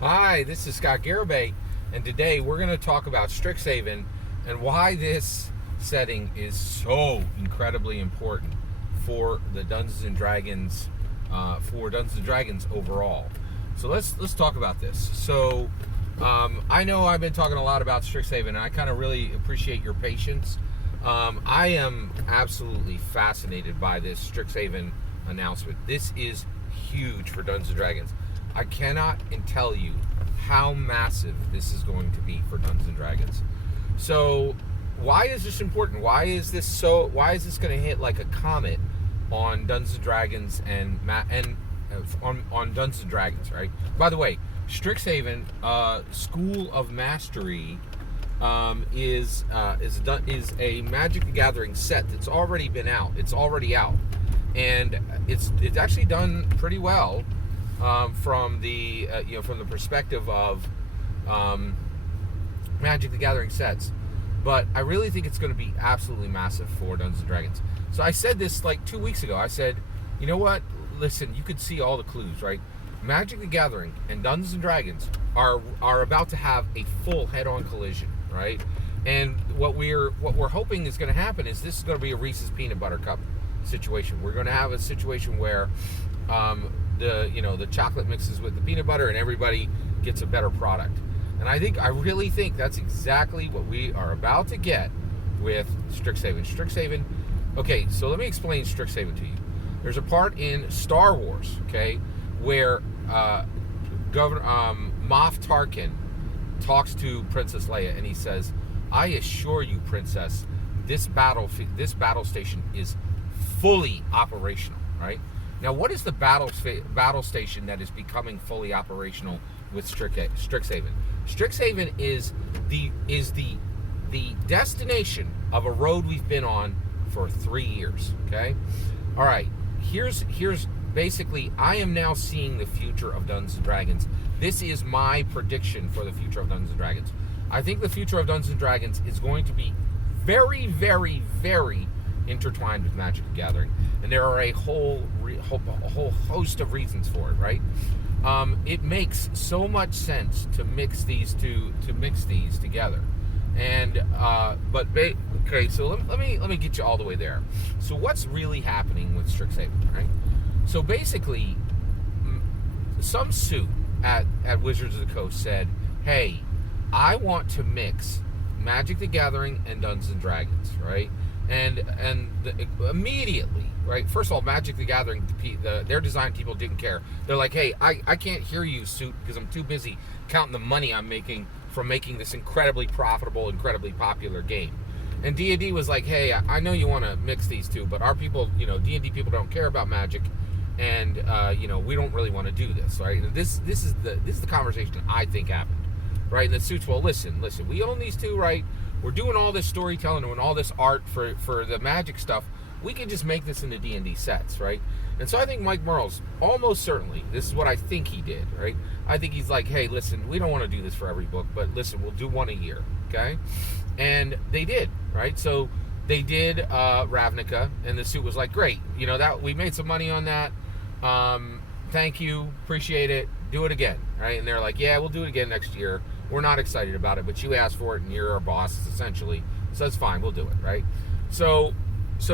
Hi, this is Scott Garibay, and today we're going to talk about Strixhaven and why this setting is so incredibly important for the Dungeons and Dragons, overall. So let's talk about this. So I know I've been talking a lot about Strixhaven, and I kind of really appreciate your patience. I am absolutely fascinated by this Strixhaven announcement. This is huge for Dungeons and Dragons. I cannot tell you how massive this is going to be for Dungeons and Dragons. So, why is this important? Why is this going to hit like a comet on Dungeons and Dragons and on Dungeons and Dragons, right? By the way, Strixhaven School of Mastery is a Magic the Gathering set that's already been out. It's already out, and it's actually done pretty well. From the perspective of Magic the Gathering sets, but I really think it's going to be absolutely massive for Dungeons and Dragons. So I said this like 2 weeks ago. I said, you know what? Listen, you could see all the clues, right? Magic the Gathering and Dungeons and Dragons are about to have a full head-on collision, right? And what we're hoping is going to happen is this is going to be a Reese's Peanut Butter Cup situation. We're going to have a situation where the chocolate mixes with the peanut butter and everybody gets a better product. And I really think that's exactly what we are about to get with Strixhaven. Strixhaven, okay, so let me explain Strixhaven to you. There's a part in Star Wars, okay, where Governor Moff Tarkin talks to Princess Leia and he says, "I assure you, Princess, this battle station is fully operational," right? Now, what is the battle station that is becoming fully operational with Strixhaven? Strixhaven is the destination of a road we've been on for 3 years. Okay, all right. Here's basically, I am now seeing the future of Dungeons and Dragons. This is my prediction for the future of Dungeons and Dragons. I think the future of Dungeons and Dragons is going to be very, very, very intertwined with Magic the Gathering, and there are a whole host of reasons for it, right? It makes so much sense to mix these together, and okay. So let me get you all the way there. So what's really happening with Strixhaven, right? So basically, some suit at Wizards of the Coast said, "Hey, I want to mix Magic the Gathering and Dungeons and Dragons," right? And immediately, right? First of all, Magic the Gathering, their design people didn't care. They're like, "Hey, I can't hear you, suit, because I'm too busy counting the money I'm making from making this incredibly profitable, incredibly popular game." And D&D was like, "Hey, I know you want to mix these two, but our people, D&D people don't care about Magic, and we don't really want to do this, right?" And this is the conversation I think happened, right? And the suits, well, listen, we own these two, right? We're doing all this storytelling and all this art for the Magic stuff. We can just make this into D&D sets, right? And so I think Mike Mearls, almost certainly, this is what I think he did, right? I think he's like, "Hey, listen, we don't want to do this for every book, but listen, we'll do one a year," okay? And they did, right? So they did Ravnica, and the suit was like, "Great, that we made some money on that. Thank you, appreciate it. Do it again," right? And they're like, "Yeah, we'll do it again next year. We're not excited about it, but you asked for it, and you're our boss, essentially. So that's fine. We'll do it," right? So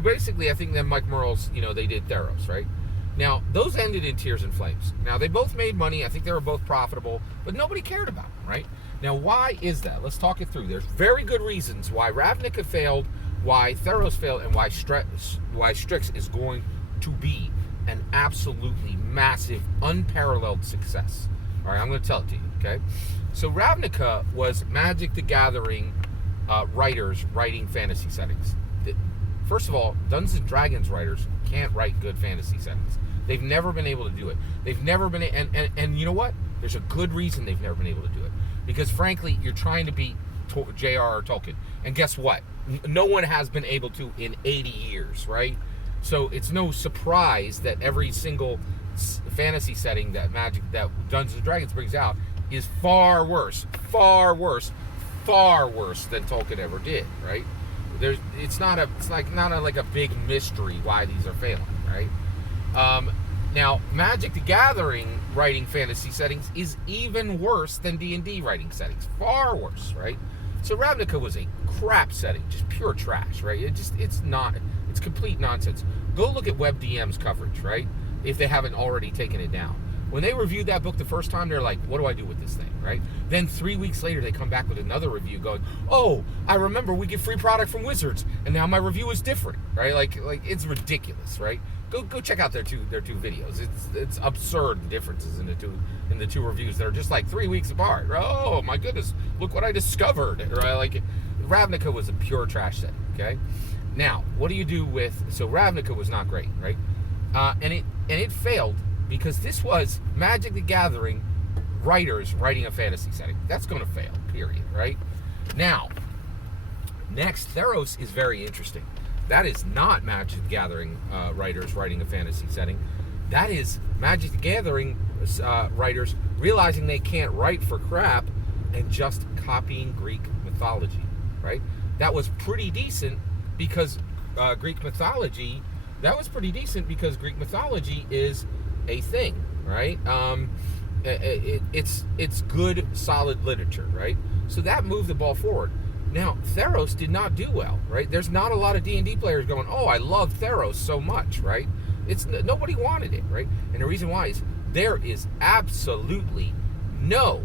basically, I think that Mike Mearls, they did Theros, right? Now, those ended in Tears and Flames. Now, they both made money. I think they were both profitable, but nobody cared about them, right? Now, why is that? Let's talk it through. There's very good reasons why Ravnica failed, why Theros failed, and why Strix is going to be an absolutely massive, unparalleled success. All right, I'm going to tell it to you, okay? So Ravnica was Magic the Gathering writers writing fantasy settings. First of all, Dungeons and Dragons writers can't write good fantasy settings. They've never been able to do it. They've never been, and you know what? There's a good reason they've never been able to do it. Because frankly, you're trying to beat J.R.R. Tolkien. And guess what? No one has been able to in 80 years, right? So it's no surprise that every single fantasy setting that Dungeons and Dragons brings out is far worse than Tolkien ever did, right? It's not like a big mystery why these are failing, right? Now, Magic the Gathering writing fantasy settings is even worse than D&D writing settings. Far worse, right? So Ravnica was a crap setting, just pure trash, right? It's complete nonsense. Go look at WebDM's coverage, right? If they haven't already taken it down. When they reviewed that book the first time, they're like, what do I do with this thing, right? Then 3 weeks later, they come back with another review going, oh, I remember we get free product from Wizards, and now my review is different, right? Like it's ridiculous, right? Go check out their two videos. It's absurd, the differences in the two reviews that are just like 3 weeks apart. Oh my goodness, look what I discovered, right? Like Ravnica was a pure trash set, okay? Now, what do you do with, so Ravnica was not great, right? And it failed because this was Magic the Gathering writers writing a fantasy setting. That's going to fail, period, right? Now, next, Theros is very interesting. That is not Magic the Gathering writers writing a fantasy setting. That is Magic the Gathering writers realizing they can't write for crap and just copying Greek mythology, right? That was pretty decent because Greek mythology is a thing, right? It's good, solid literature, right? So that moved the ball forward. Now, Theros did not do well, right? There's not a lot of D&D players going, oh, I love Theros so much, right? Nobody wanted it, right? And the reason why is there is absolutely no,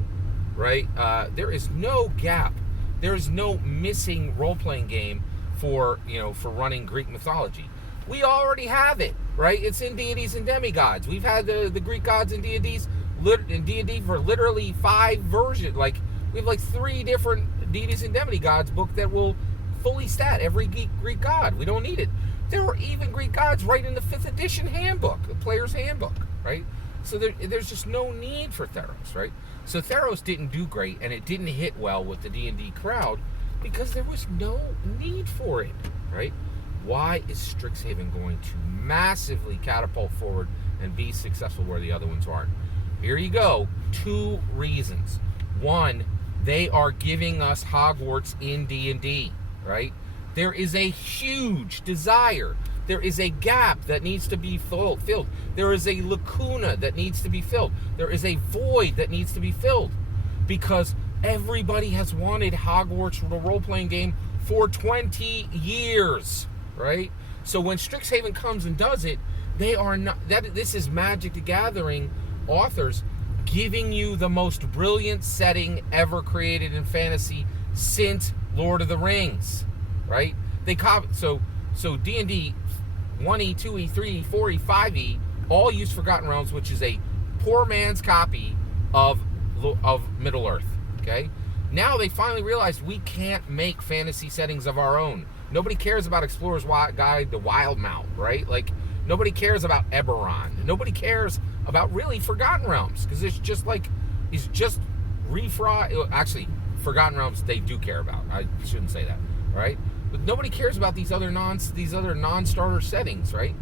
right? There is no gap. There is no missing role-playing game for running Greek mythology. We already have it, right? It's in deities and demigods. We've had the Greek gods in D&D for literally 5 versions. Like, we have like 3 different deities and demigods book that will fully stat every Greek god. We don't need it. There were even Greek gods right in the 5th edition handbook, the player's handbook, right? So there's just no need for Theros, right? So Theros didn't do great, and it didn't hit well with the D&D crowd because there was no need for it, right? Why is Strixhaven going to massively catapult forward and be successful where the other ones aren't? Here you go. 2 reasons. 1, they are giving us Hogwarts in D&D, right? There is a huge desire. There is a gap that needs to be filled. There is a lacuna that needs to be filled. There is a void that needs to be filled because everybody has wanted Hogwarts, the role-playing game, for 20 years, right? So when Strixhaven comes and does it, they are not, this is Magic the Gathering authors giving you the most brilliant setting ever created in fantasy since Lord of the Rings, right? So D&D 1E, 2E, 3E, 4E, 5E all use Forgotten Realms, which is a poor man's copy of Middle-earth, okay? Now they finally realized we can't make fantasy settings of our own. Nobody cares about Explorer's Guide to Wildmount, right? Like, nobody cares about Eberron. Nobody cares about really Forgotten Realms because it's just actually, Forgotten Realms they do care about. I shouldn't say that, right? But nobody cares about these other non-starter settings, right?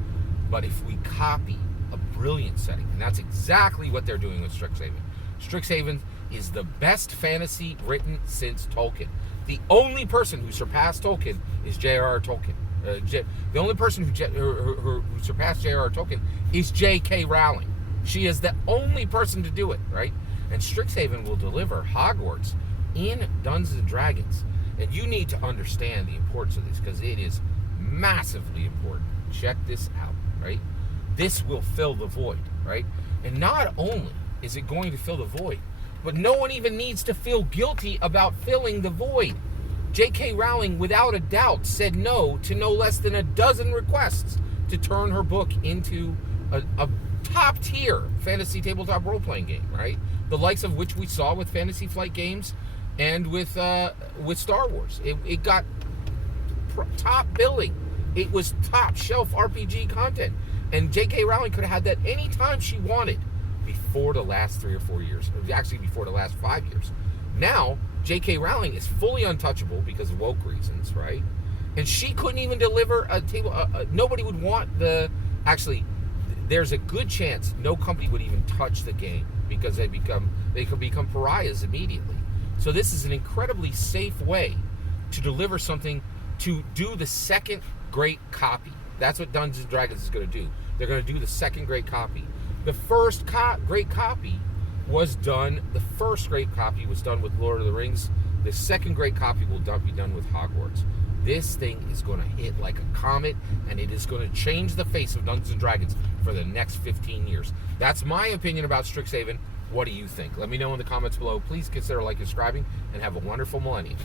But if we copy a brilliant setting, and that's exactly what they're doing with Strixhaven. Strixhaven is the best fantasy written since Tolkien. The only person who surpassed Tolkien is J.R.R. Tolkien. The only person who surpassed J.R.R. Tolkien is J.K. Rowling. She is the only person to do it, right? And Strixhaven will deliver Hogwarts in Dungeons & Dragons. And you need to understand the importance of this because it is massively important. Check this out, right? This will fill the void, right? And not only is it going to fill the void, but no one even needs to feel guilty about filling the void. J.K. Rowling, without a doubt, said no to no less than a dozen requests to turn her book into a top-tier fantasy tabletop role-playing game, right? The likes of which we saw with Fantasy Flight Games and with Star Wars. It got top billing. It was top-shelf RPG content. And J.K. Rowling could have had that any time she wanted before the last 3 or 4 years. Actually, before the last 5 years. Now, J.K. Rowling is fully untouchable because of woke reasons, right? And she couldn't even deliver a table. Nobody would want the... Actually, there's a good chance no company would even touch the game because they could become pariahs immediately. So this is an incredibly safe way to deliver something, to do the second great copy. That's what Dungeons & Dragons is going to do. They're going to do the second great copy. The first great copy was done. The first great copy was done with Lord of the Rings. The second great copy will be done with Hogwarts. This thing is going to hit like a comet, and it is going to change the face of Dungeons & Dragons for the next 15 years. That's my opinion about Strixhaven. What do you think? Let me know in the comments below. Please consider liking and subscribing, and have a wonderful millennium.